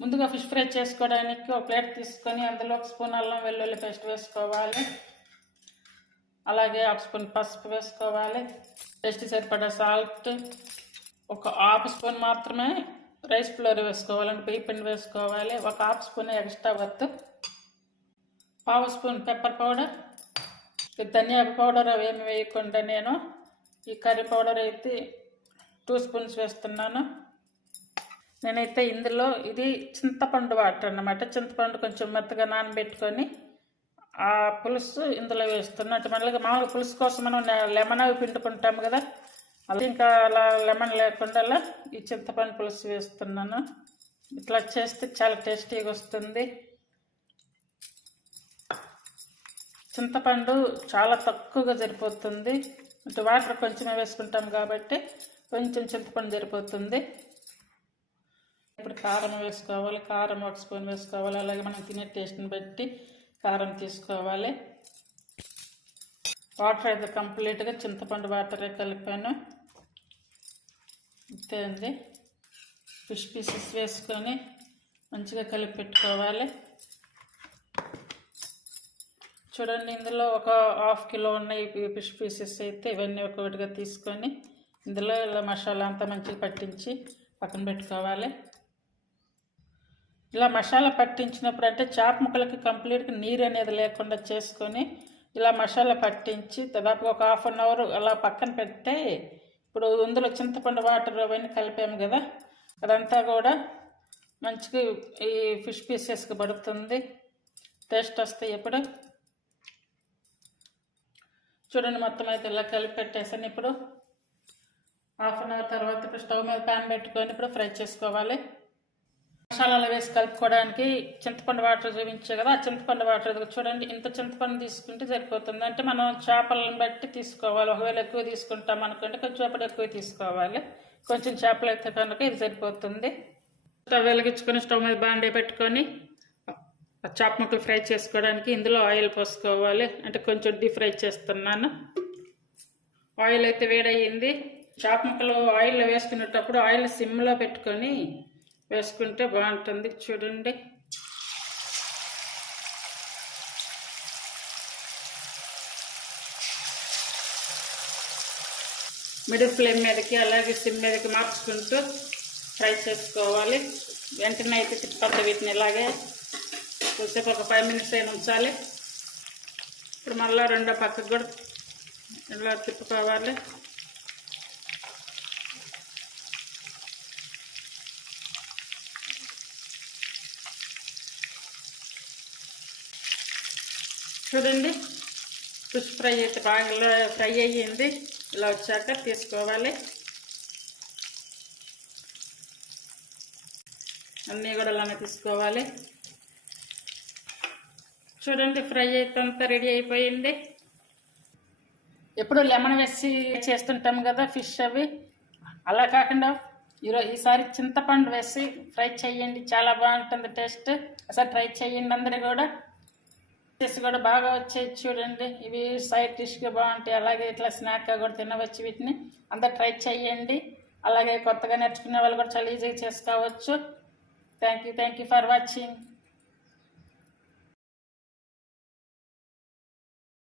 ముందుగా fish fry చేసుకోవడానికి ఒక ప్లేట్ తీసుకొని అందులో ఒక స్పూన్ అల్లం వెల్లుల్లి పేస్ట్ వేసుకోవాలి. అలాగే ఒక స్పూన్ పసుపు వేసుకోవాలి. టేస్ట్ సరిపడా సాల్ట్, ఒక హాఫ్ స్పూన్ మాత్రమే రైస్ ఫ్లోర్ వేసుకోవాలంటే బియ్య పిండి వేసుకోవాలి. ఒక హాఫ్ స్పూన్ ఎక్స్ట్రా వత్తు, పావు స్పూన్ పెప్పర్ పౌడర్, ధనియా పౌడర్ అవేమి వేయకుండా నేను ఈ కర్రీ పౌడర్ అయితే 2 స్పూన్స్ వేస్తున్నాను. నేనైతే ఇందులో ఇది చింతపండు వాటర్ అన్నమాట. చింతపండు కొంచెం మెత్తగా నానబెట్టుకొని ఆ పులుసు ఇందులో వేస్తున్నట్టు. మామూలుగా పులుసు కోసం మనం లెమన్ అవి పిండుకుంటాము కదా, అలా ఇంకా అలా లెమన్ లేకుండా ఈ చింతపండు పులుసు వేస్తున్నాను. ఇట్లా చేస్తే చాలా టేస్టీగా వస్తుంది. చింతపండు చాలా తక్కువగా సరిపోతుంది, అంటే వాటర్ కొంచెమే వేసుకుంటాం కాబట్టి కొంచెం చింతపండు సరిపోతుంది. ఇప్పుడు కారం వేసుకోవాలి. కారం 1 స్పూన్ వేసుకోవాలి. అలాగే మనం తినే టేస్ట్ని బట్టి కారం తీసుకోవాలి. వాటర్ అయితే కంప్లీట్గా చింతపండు వాటరే కలిపాను. అంతే అండి. ఫిష్ పీసెస్ వేసుకొని మంచిగా కలిపి పెట్టుకోవాలి. చూడండి, ఇందులో ఒక ½ కిలో ఉన్నాయి ఫిష్ పీసెస్ అయితే. ఇవన్నీ ఒక్కొక్కటిగా తీసుకొని ఇందులో ఇలా మసాలా అంతా మంచిగా పట్టించి పక్కన పెట్టుకోవాలి. ఇలా మసాలా పట్టించినప్పుడు అంటే చేప ముక్కలకి కంప్లీట్గా నీరు అనేది లేకుండా చేసుకొని ఇలా మసాలా పట్టించి దాదాపుగా ఒక ½ అవర్ అలా పక్కన పెడితే ఇప్పుడు ఇందులో చింతపండు వాటర్ అవన్నీ కలిపాము కదా, అదంతా కూడా మంచిగా ఈ ఫిష్ పీసెస్కి పడుతుంది. టేస్ట్ వస్తాయి. ఇప్పుడు చూడండి, మొత్తం అయితే ఇలా కలిపి పెట్టేసాను. ఇప్పుడు ½ అవర్ తర్వాత ఇప్పుడు స్టవ్ మీద ప్యాన్ పెట్టుకొని ఇప్పుడు ఫ్రై చేసుకోవాలి. మసాలాలు వేసి కలుపుకోవడానికి చింతపండు వాటర్ చూపించే కదా, ఆ చింతపండు వాటర్ చూడండి, ఇంత చింతపండు తీసుకుంటే సరిపోతుంది. అంటే మనం చేపలను బట్టి తీసుకోవాలి. ఒకవేళ ఎక్కువ తీసుకుంటాం అనుకుంటే కొంచెం అప్పుడు ఎక్కువ తీసుకోవాలి. కొంచెం చేపలు అయితే కనుక ఇది సరిపోతుంది. స్టవ్ వెలిగించుకొని స్టవ్ మీద బాండీ పెట్టుకొని చేప ముక్కలు ఫ్రై చేసుకోవడానికి ఇందులో ఆయిల్ పోసుకోవాలి. అంటే కొంచెం డీప్ ఫ్రై చేస్తున్నాను. ఆయిల్ అయితే వేడయ్యింది. చేప ముక్కలు ఆయిల్లో వేసుకునేటప్పుడు ఆయిల్ సిమ్లో పెట్టుకొని వేసుకుంటే బాగుంటుంది. చూడండి, మిడిల్ ఫ్లేమ్ మీదకి అలాగే సిమ్ మీదకి మార్చుకుంటూ ఫ్రై చేసుకోవాలి. వెంటనే అయితే తిప్పద్దు, వీటిని ఇలాగే కొద్దిసేపు ఒక 5 మినిట్స్ అయినా ఉంచాలి. ఇప్పుడు మళ్ళీ రెండో పక్కకు కూడా ఇలా తిప్పుకోవాలి. చూడండి, ఫిష్ ఫ్రై అయితే బాగా ఫ్రై అయ్యింది. ఇలా వచ్చాక తీసుకోవాలి. అన్నీ కూడా అలానే తీసుకోవాలి. చూడండి, ఫ్రై అయితే అంతా రెడీ అయిపోయింది. ఎప్పుడు లెమన్ వేసి చేస్తుంటాం కదా ఫిష్, అవి అలా కాకుండా ఈసారి చింతపండు వేసి ఫ్రై చేయండి. చాలా బాగుంటుంది టేస్ట్. అసలు ట్రై చేయండి అందరూ కూడా. కూడా బాగా వచ్చాయి. చూడండి, ఇవి సైడ్ డిష్గా బాగుంటాయి. అలాగే ఇట్లా స్నాక్గా కూడా తినవచ్చు. వీటిని అందరు ట్రై చేయండి. అలాగే కొత్తగా నేర్చుకునే వాళ్ళు కూడా చాలా ఈజీగా చేసుకోవచ్చు. Thank you for watching.